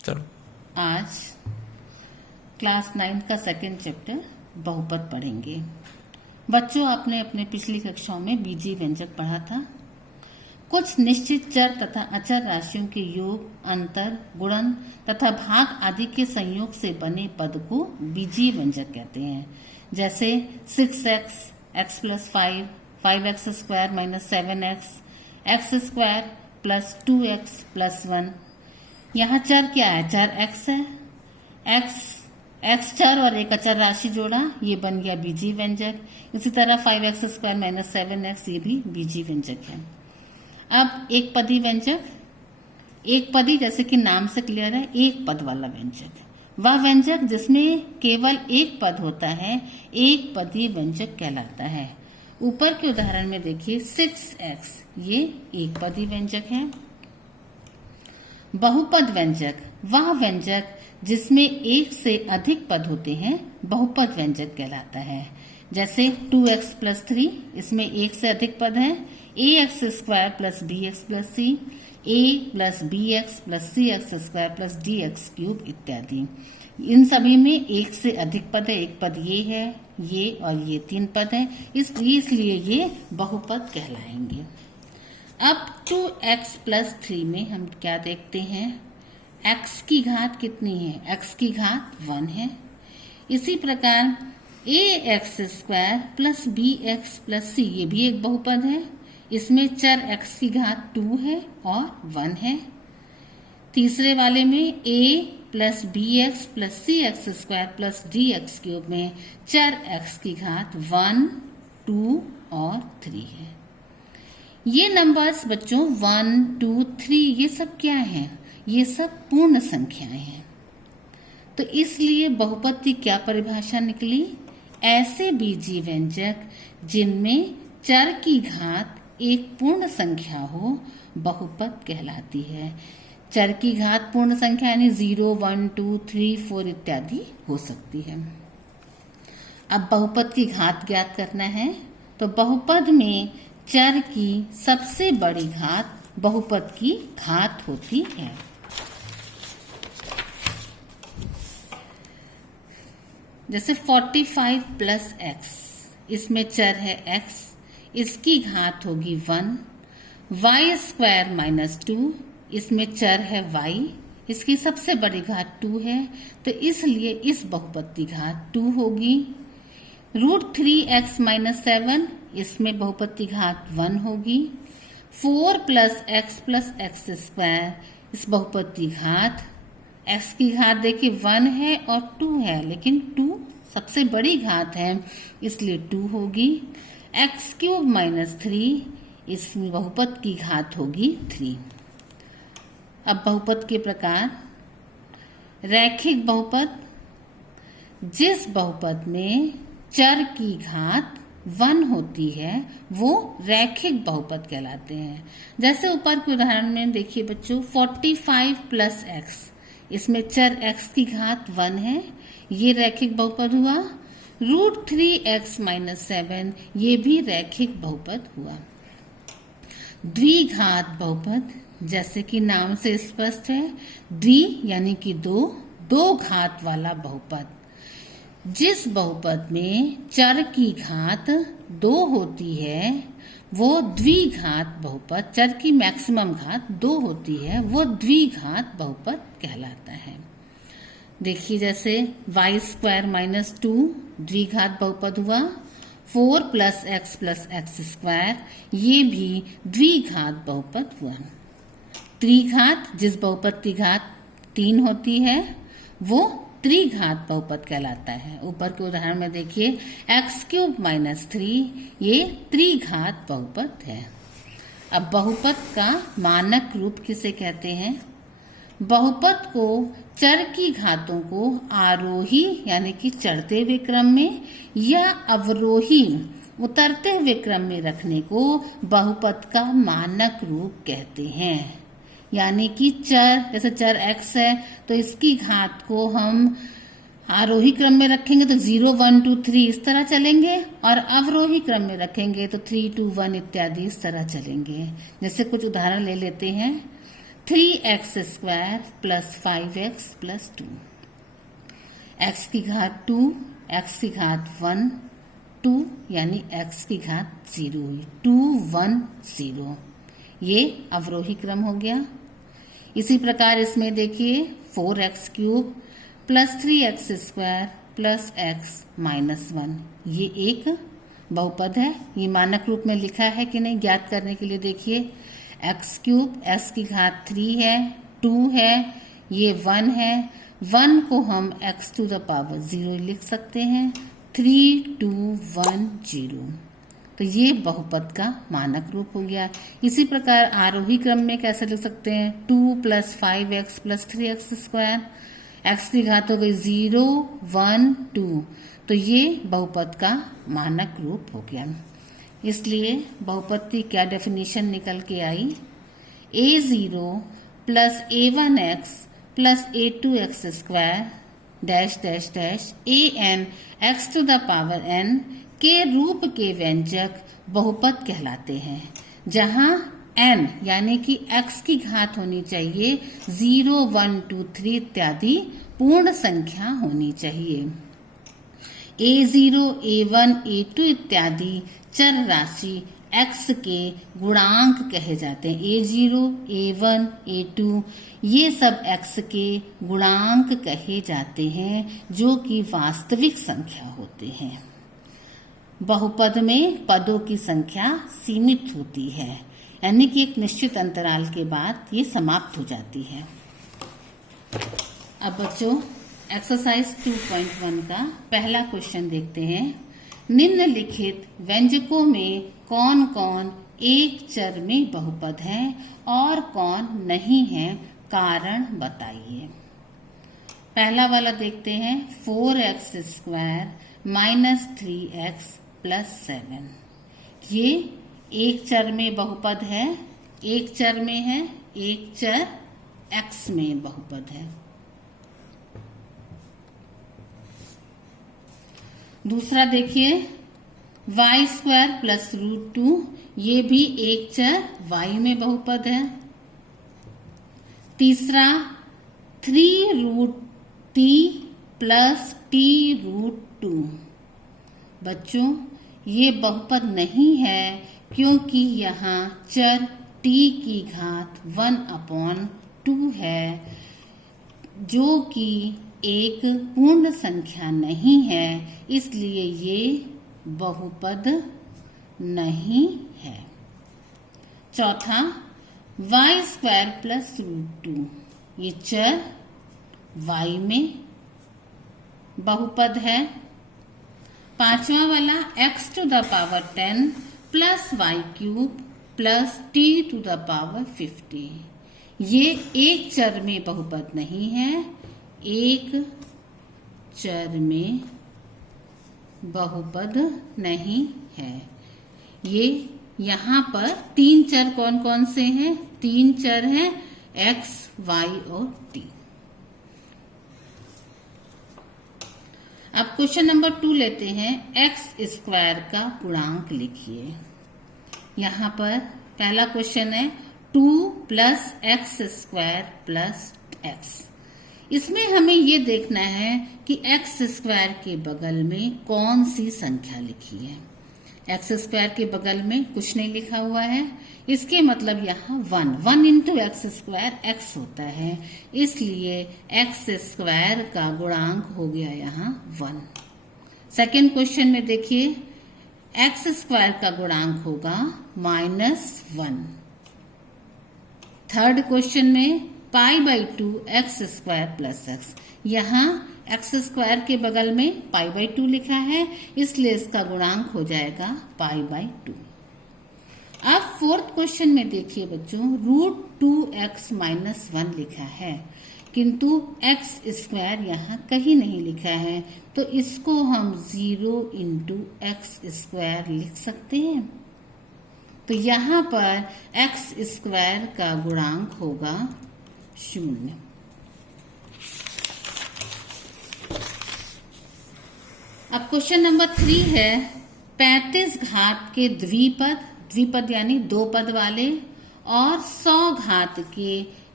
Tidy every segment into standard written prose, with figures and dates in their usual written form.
चलो आज क्लास 9 का सेकंड चैप्टर बहुपद पढ़ेंगे। बच्चों, आपने अपने पिछली कक्षाओं में बीजीय व्यंजक पढ़ा था। कुछ निश्चित चर तथा अचर राशियों के योग, अंतर, गुणन तथा भाग आदि के संयोग से बने पद को बीजीय व्यंजक कहते हैं। जैसे 6x, x + 5, 5x² - 7x, x² + 2x + 1। यहाँ चर क्या है? चर x है। x चर और एक अचर राशि जोड़ा, ये बन गया बीजीय व्यंजक। इसी तरह 5x² - 7x, ये भी बीजीय व्यंजक है। अब एक पदी व्यंजक, एक पदी जैसे कि नाम से क्लियर है, एक पद वाला व्यंजक। वह व्यंजक जिसमें केवल एक पद होता है, एक पदी व्यंजक कहलाता है। ऊपर के उदाहरण में देखिए 6x, ये एक पदी व्यंजक है। बहुपद व्यंजक, वह व्यंजक जिसमें एक से अधिक पद होते हैं, बहुपद व्यंजक कहलाता है। जैसे 2x + 3, इसमें एक से अधिक पद हैं। ax² + bx + c, a + bx + cx² + dx³ इत्यादि। इन सभी में एक से अधिक पद है। एक पद ये है, ये और ये 3 पद हैं, इसलिए ये बहुपद कहलाएंगे। अब 2x + 3 में हम क्या देखते हैं? x की घात कितनी है? x की घात 1 है। इसी प्रकार ax² + bx + c, ये भी एक बहुपद है। इसमें चर x की घात 2 है और 1 है। तीसरे वाले में a + bx + cx² + dx³ में चर x की घात 1, 2 और 3 है। ये नंबर्स बच्चों 1, 2, 3 ये सब क्या हैं? ये सब पूर्ण संख्याएं हैं। तो इसलिए बहुपद की क्या परिभाषा निकली? ऐसे बीजीय व्यंजक जिनमें चर की घात एक पूर्ण संख्या हो, बहुपद कहलाती है। चर की घात पूर्ण संख्या यानी 0, 1, 2, 3, 4 इत्यादि हो सकती है। अब बहुपद की घात ज्ञात करना है, तो बहुपद में चर की सबसे बड़ी घात बहुपद की घात होती है। जैसे 45 + x, इसमें चर है x, इसकी घात होगी 1। y² - 2, इसमें चर है y, इसकी सबसे बड़ी घात 2 है, तो इसलिए इस बहुपद की घात 2 होगी। √3x - 7, इसमें बहुपद की घात 1 होगी। 4 + x + x², इस बहुपद की घात, x की घात देखिए 1 है और 2 है, लेकिन 2 सबसे बड़ी घात है, इसलिए 2 होगी। x³ - 3, इस बहुपद की घात होगी 3। अब बहुपद के प्रकार। रैखिक बहुपद, जिस बहुपद में चर की घात 1 होती है, वो रैखिक बहुपद कहलाते हैं। जैसे ऊपर के उदाहरण में देखिए बच्चों 45 + x, इसमें चर x की घात 1 है, ये रैखिक बहुपद हुआ। √3x - 7, ये भी रैखिक बहुपद हुआ। द्विघात बहुपद, जैसे कि नाम से स्पष्ट है, द्वि यानी कि दो घात वाला बहुपद। जिस बहुपद में चर की घात 2 होती है, वो द्विघात बहुपद, चर की मैक्सिमम घात 2 होती है, वो द्विघात बहुपद कहलाता है। देखिए जैसे y² - 2 द्विघात बहुपद हुआ। 4 + x + x², ये भी द्विघात बहुपद हुआ। त्रिघात, जिस बहुपद की घात 3 होती है, वो त्रिघात बहुपद कहलाता है। ऊपर के उदाहरण में देखिए x³ - 3, ये त्रिघात बहुपद है। अब बहुपद का मानक रूप किसे कहते हैं? बहुपद को चर की घातों को आरोही यानी कि चढ़ते हुए क्रम में या अवरोही उतरते हुए क्रम में रखने को बहुपद का मानक रूप कहते हैं। यानी कि चर, जैसे चर x है, तो इसकी घात को हम आरोही क्रम में रखेंगे तो 0, 1, 2, 3 इस तरह चलेंगे, और अवरोही क्रम में रखेंगे तो 3, 2, 1 इत्यादि इस तरह चलेंगे। जैसे कुछ उदाहरण ले लेते हैं। 3x² plus 5x plus 2, x की घात 2, x की घात 1, 2 यानी x की घात 0 हुई, 2 1 0, ये अवरोही क्रम हो गया। इसी प्रकार इसमें देखिए 4x³ plus 3x² plus x minus 1, ये एक बहुपद है। ये मानक रूप में लिखा है कि नहीं ज्ञात करने के लिए देखिए x³ x की घात 3 है, 2 है, ये 1 है, 1 को हम x to the power 0 लिख सकते हैं, 3 2 1 0, तो ये बहुपद का मानक रूप हो गया। इसी प्रकार आरोही क्रम में कैसे लिख सकते हैं, 2 plus 5x plus 3x², x की घात हो गई 0 1 2, तो ये बहुपद का मानक रूप हो गया। इसलिए बहुपद की क्या डेफिनेशन निकल के आई, a0 plus a1x plus a2x² dash dash dash an x to the power n के रूप के व्यंजक बहुपद कहलाते हैं, जहां n यानी कि x की घात होनी चाहिए 0 1 2 3 इत्यादि पूर्ण संख्या होनी चाहिए। a0 a1 a2 इत्यादि चर राशि x के गुणांक कहे जाते हैं। a0 a1 a2 ये सब x के गुणांक कहे जाते हैं, जो कि वास्तविक संख्या होते हैं। बहुपद में पदों की संख्या सीमित होती है, यानी कि एक निश्चित अंतराल के बाद ये समाप्त हो जाती है। अब बच्चों एक्सरसाइज 2.1 का पहला क्वेश्चन देखते हैं। निम्नलिखित व्यंजकों में कौन कौन एक चर में बहुपद हैं और कौन नहीं है, कारण बताइए। पहला वाला देखते हैं, 4x² माइनस 3x प्लस 7, ये एक चर में बहुपद है, एक चर में है, एक चर x में बहुपद है। दूसरा देखिए y² प्लस √2, ये भी एक चर y में बहुपद है। तीसरा 3√t प्लस t√2, बच्चों ये बहुपद नहीं है, क्योंकि यहाँ चर t की घात 1/2 है, जो कि एक पूर्ण संख्या नहीं है, इसलिए ये बहुपद नहीं है। चौथा y² प्लस √2, ये चर y में बहुपद है। पांचवा वाला x to the power 10 plus y³ plus t to the power 50, ये एक चर में बहुपद नहीं है, एक चर में बहुपद नहीं है। ये यहाँ पर तीन चर कौन कौन से हैं, तीन चर हैं x, y और t। अब क्वेश्चन नंबर 2 लेते हैं, x² का गुणांक लिखिए। यहाँ पर पहला क्वेश्चन है 2 प्लस x² प्लस x। इसमें हमें ये देखना है कि x² के बगल में कौन सी संख्या लिखी है। x² के बगल में कुछ नहीं लिखा हुआ है, इसके मतलब यहाँ 1 इंटू x² x होता है, इसलिए x² का गुणांक हो गया यहाँ 1। सेकेंड क्वेश्चन में देखिए x² का गुणांक होगा -1। थर्ड क्वेश्चन में π/2 x² प्लस x, यहाँ x² के बगल में π/2 लिखा है, इसलिए इसका गुणांक हो जाएगा π/2। अब फोर्थ क्वेश्चन में देखिए बच्चों, √2x माइनस 1 लिखा है, किंतु x² यहाँ कहीं नहीं लिखा है, तो इसको हम 0 इंटू x² लिख सकते हैं। तो यहाँ पर x² का गुणांक होगा 0। अब क्वेश्चन नंबर 3 है, 35 घात के द्विपद यानी दो पद वाले और 100 घात के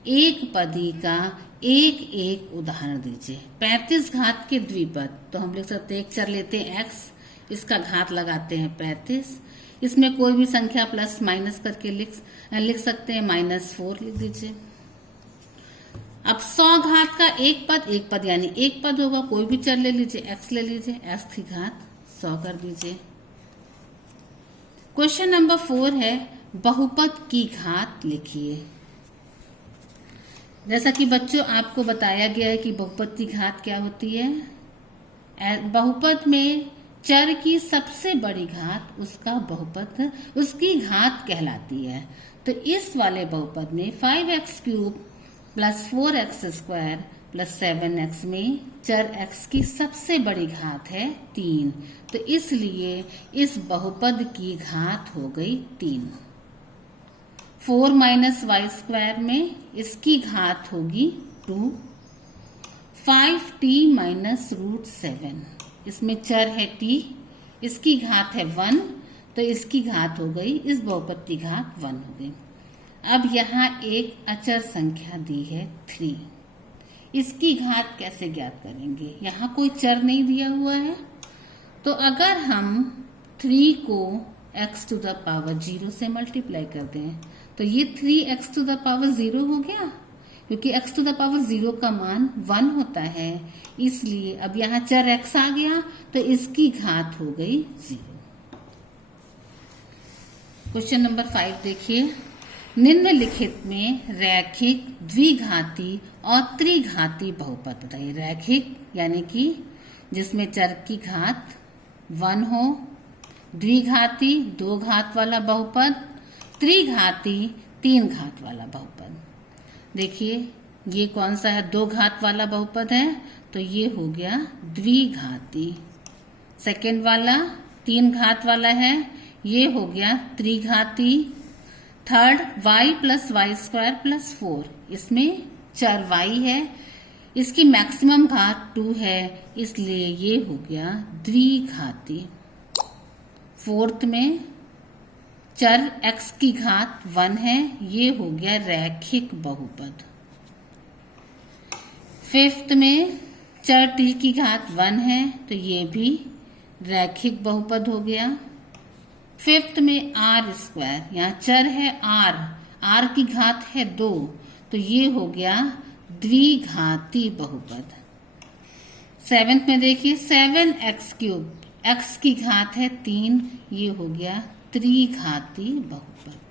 एक पदी का एक एक उदाहरण दीजिए। 35 घात के द्विपद, तो हम लिख सकते हैं, एक चर लेते हैं x, इसका घात लगाते हैं 35, इसमें कोई भी संख्या प्लस माइनस करके लिख सकते हैं, -4 लिख दीजिए। अब 100 घात का एक पद यानी एक पद होगा, कोई भी चर ले लीजिए, x ले लीजिए, x की घात 100 कर दीजिए। क्वेश्चन नंबर 4 है, बहुपद की घात लिखिए। जैसा कि बच्चों आपको बताया गया है कि बहुपद की घात क्या होती है। बहुपद में चर की सबसे बड़ी घात उसका बहुपद, उसकी घात कहलाती है। तो इस वाले बहुपद में 5x³ + 4x² + 7x में चर x की सबसे बड़ी घात है 3, तो इसलिए इस बहुपद की घात हो गई 3। 4 - y² में इसकी घात होगी 2। 5t - √7, इसमें चर है t, इसकी घात है 1, तो इसकी घात हो गई, इस बहुपद की घात 1 हो गई। अब यहाँ एक अचर संख्या दी है 3, इसकी घात कैसे ज्ञात करेंगे? यहाँ कोई चर नहीं दिया हुआ है, तो अगर हम 3 को x⁻0 से मल्टीप्लाई करते हैं तो ये 3x⁻0 हो गया, क्योंकि x⁻0 का मान 1 होता है, इसलिए अब यहाँ चर x आ गया, तो इसकी घात हो गई 0। क्वेश्चन नंबर 5 देखिए, निम्नलिखित में रैखिक, द्विघाती और त्रिघाती बहुपद बताइए। रैखिक यानी कि जिसमें चर की घात 1 हो, द्विघाती 2 घात वाला बहुपद, त्रिघाती 3 घात वाला बहुपद। देखिए ये कौन सा है, 2 घात वाला बहुपद है, तो ये हो गया द्विघाती। सेकेंड वाला 3 घात वाला है, ये हो गया त्रिघाती। थर्ड y + y² + 4, इसमें चर y है, इसकी मैक्सिमम घात 2 है, इसलिए ये हो गया द्विघाती। फोर्थ में चर x की घात 1 है, ये हो गया रैखिक बहुपद। फिफ्थ में चर t की घात 1 है, तो ये भी रैखिक बहुपद हो गया। फिफ्थ में r², यहाँ चर है r की घात है 2, तो ये हो गया द्विघाती बहुपद। सेवेंथ में देखिए 7x³ x की घात है 3, ये हो गया त्रिघाती बहुपद।